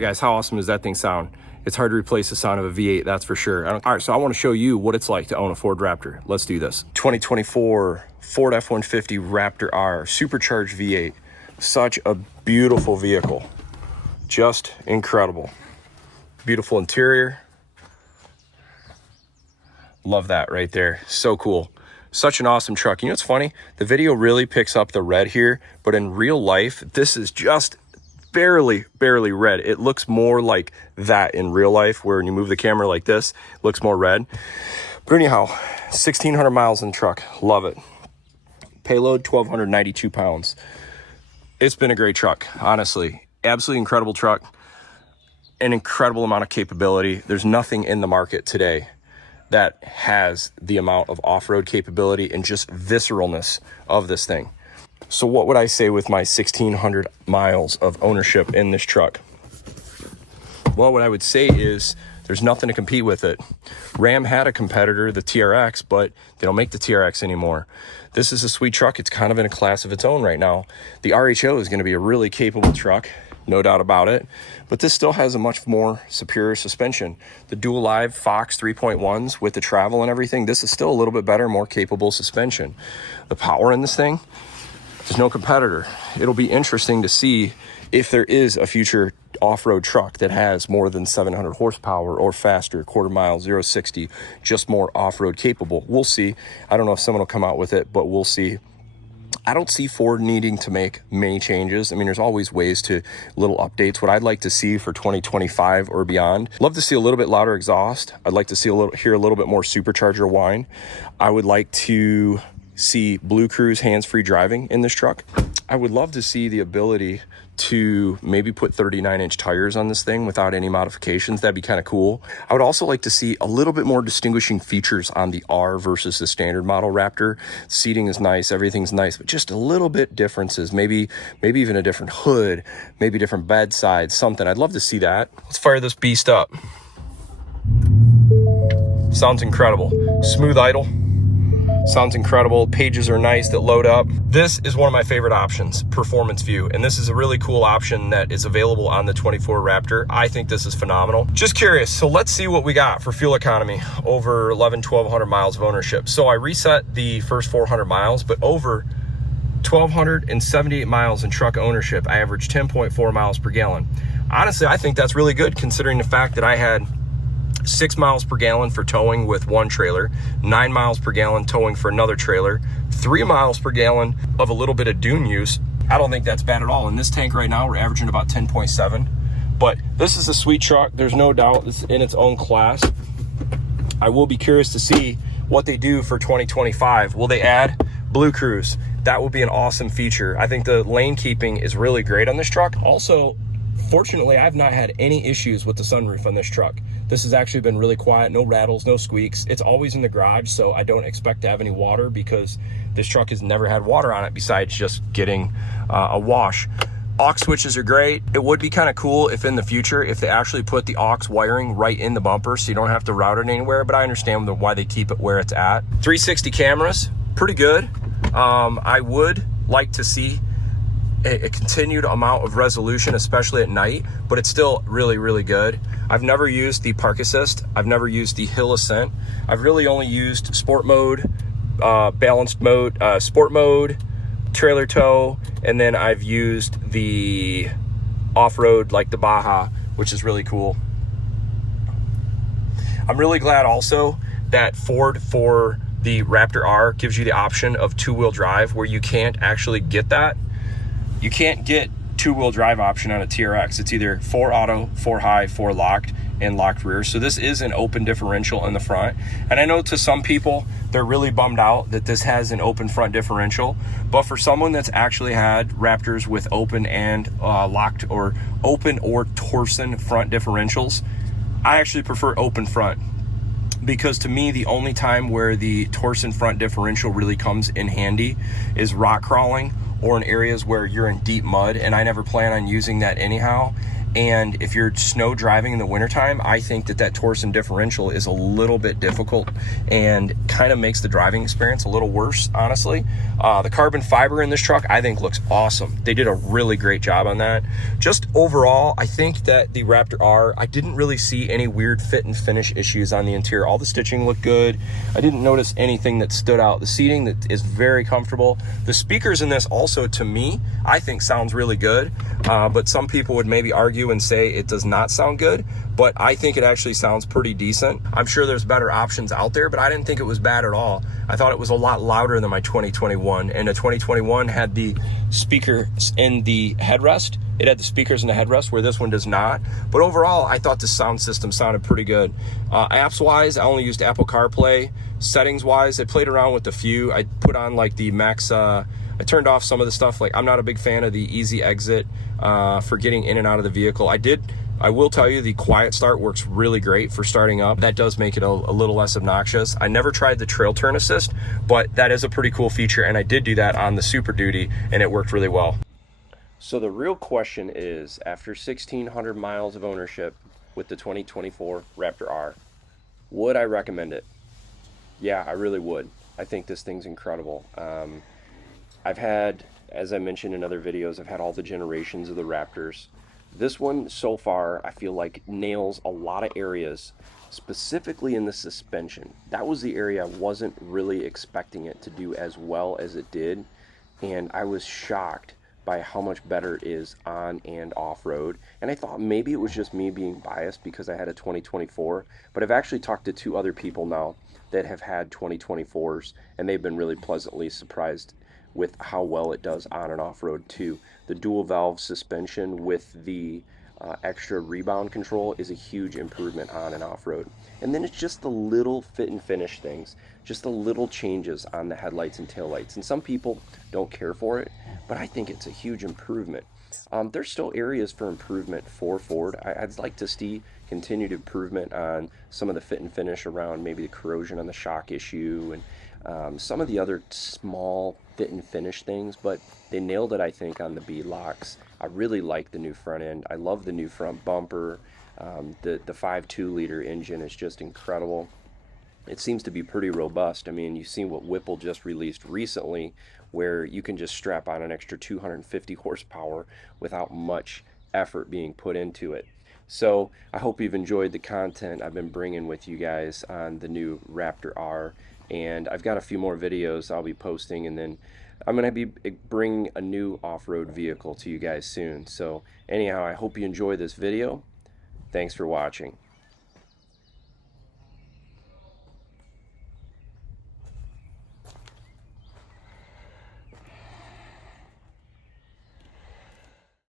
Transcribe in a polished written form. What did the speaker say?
right, guys, how awesome does that thing sound? It's hard to replace the sound of a V8, that's for sure. All right, so I want to show you what it's like to own a Ford Raptor. Let's do this. 2024 Ford F-150 Raptor R, supercharged V8. Such a beautiful vehicle. Just incredible. Beautiful interior. Love that right there. So cool. Such an awesome truck. You know what's funny? The video really picks up the red here, but in real life, this is just barely red. It looks more like that in real life, where when you move the camera like this, it looks more red. But anyhow, 1,600 miles in the truck. Love it. Payload, 1,292 pounds. It's been a great truck, honestly. Absolutely incredible truck. An incredible amount of capability. There's nothing in the market today that has the amount of off-road capability and just visceralness of this thing. So what would I say with my 1,600 miles of ownership in this truck? Well, what I would say is there's nothing to compete with it. Ram had a competitor, the TRX, but they don't make the TRX anymore. This is a sweet truck. It's kind of in a class of its own right now. The RHO is going to be a really capable truck, no doubt about it, but this still has a much more superior suspension. The dual live Fox 3.1s with the travel and everything, this is still a little bit better, more capable suspension. The power in this thing, there's no competitor. It'll be interesting to see if there is a future off-road truck that has more than 700 horsepower or faster, quarter mile, 0-60, just more off-road capable. We'll see. I don't know if someone will come out with it, but we'll see. I don't see Ford needing to make many changes. I mean, there's always ways to little updates. What I'd like to see for 2025 or beyond, love to see a little bit louder exhaust. I'd like to see hear a little bit more supercharger whine. I would like to see Blue Cruise hands-free driving in this truck. I would love to see the ability to maybe put 39-inch tires on this thing without any modifications. That'd be kind of cool. I would also like to see a little bit more distinguishing features on the R versus the standard model Raptor. Seating is nice, everything's nice, but just a little bit differences. Maybe even a different hood, maybe different bedside, something. I'd love to see that. Let's fire this beast up. Sounds incredible. Smooth idle. Sounds incredible. Pages are nice that load up. This is one of my favorite options, performance view. And this is a really cool option that is available on the 24 Raptor. I think this is phenomenal. Just curious. So let's see what we got for fuel economy over 1,100 miles of ownership. So I reset the first 400 miles, but over 1,278 miles in truck ownership, I averaged 10.4 miles per gallon. Honestly, I think that's really good considering the fact that I had 6 miles per gallon for towing with one trailer, 9 miles per gallon towing for another trailer, 3 miles per gallon of a little bit of Dune use. I don't think that's bad at all. In this tank right now, we're averaging about 10.7, but this is a sweet truck. There's no doubt it's in its own class. I will be curious to see what they do for 2025. Will they add Blue Cruise? That will be an awesome feature. I think the lane keeping is really great on this truck. Also, fortunately, I've not had any issues with the sunroof on this truck. This has actually been really quiet, no rattles, no squeaks. It's always in the garage, so I don't expect to have any water because this truck has never had water on it besides just getting a wash. Aux switches are great. It would be kind of cool if in the future, if they actually put the aux wiring right in the bumper so you don't have to route it anywhere, but I understand why they keep it where it's at. 360 cameras, pretty good. I would like to see a continued amount of resolution, especially at night, but it's still really good. I've never used the park assist. I've never used the hill ascent. I've really only used sport mode, balanced mode, sport mode, trailer tow, and then I've used the off-road like the Baja, which is really cool. I'm really glad also that Ford for the Raptor R gives you the option of two-wheel drive where you can't actually get that. You can't get two-wheel drive option on a TRX. It's either 4 auto, 4 high, 4 locked, and locked rear. So this is an open differential in the front. And I know to some people, they're really bummed out that this has an open front differential. But for someone that's actually had Raptors with open and locked or open or torsion front differentials, I actually prefer open front. Because to me, the only time where the torsion front differential really comes in handy is rock crawling or in areas where you're in deep mud, and I never plan on using that anyhow. And if you're snow driving in the wintertime, I think that torsion differential is a little bit difficult and kind of makes the driving experience a little worse, honestly. The carbon fiber in this truck, I think, looks awesome. They did a really great job on that. Just overall, I think that the Raptor R, I didn't really see any weird fit and finish issues on the interior. All the stitching looked good. I didn't notice anything that stood out. The seating that is very comfortable. The speakers in this also, to me, I think sounds really good, but some people would maybe argue and say it does not sound good, but I think it actually sounds pretty decent. I'm sure there's better options out there, but I didn't think it was bad at all. I thought it was a lot louder than my 2021, and the 2021 had the speakers in the headrest. It had the speakers in the headrest where this one does not. But overall, I thought the sound system sounded pretty good. Apps-wise, I only used Apple CarPlay. Settings-wise, I played around with a few. I put on like the max, I turned off some of the stuff. Like, I'm not a big fan of the easy exit for getting in and out of the vehicle. I will tell you the quiet start works really great for starting up. That does make it a little less obnoxious. I never tried the trail turn assist, but that is a pretty cool feature, and I did do that on the Super Duty, and it worked really well. So the real question is, after 1,600 miles of ownership with the 2024 Raptor R, would I recommend it? Yeah, I really would. I think this thing's incredible. I've had, as I mentioned in other videos, I've had all the generations of the Raptors. This one, so far, I feel like nails a lot of areas, specifically in the suspension. That was the area I wasn't really expecting it to do as well as it did, and I was shocked by how much better it is on and off-road. And I thought maybe it was just me being biased because I had a 2024, but I've actually talked to 2 other people now that have had 2024s, and they've been really pleasantly surprised with how well it does on and off-road too. The dual valve suspension with the extra rebound control is a huge improvement on and off-road. And then it's just the little fit and finish things, just the little changes on the headlights and taillights. And some people don't care for it, but I think it's a huge improvement. There's still areas for improvement for Ford. I'd like to see continued improvement on some of the fit and finish around maybe the corrosion on the shock issue and some of the other small fit and finish things, but they nailed it, I think, on the B-locks. I really like the new front end. I love the new front bumper. The 5.2 liter engine is just incredible. It seems to be pretty robust. I mean, you've seen what Whipple just released recently, where you can just strap on an extra 250 horsepower without much effort being put into it. So I hope you've enjoyed the content I've been bringing with you guys on the new Raptor R, and I've got a few more videos I'll be posting, and then I'm going to be bringing a new off-road vehicle to you guys soon. So anyhow, I hope you enjoy this video. Thanks for watching.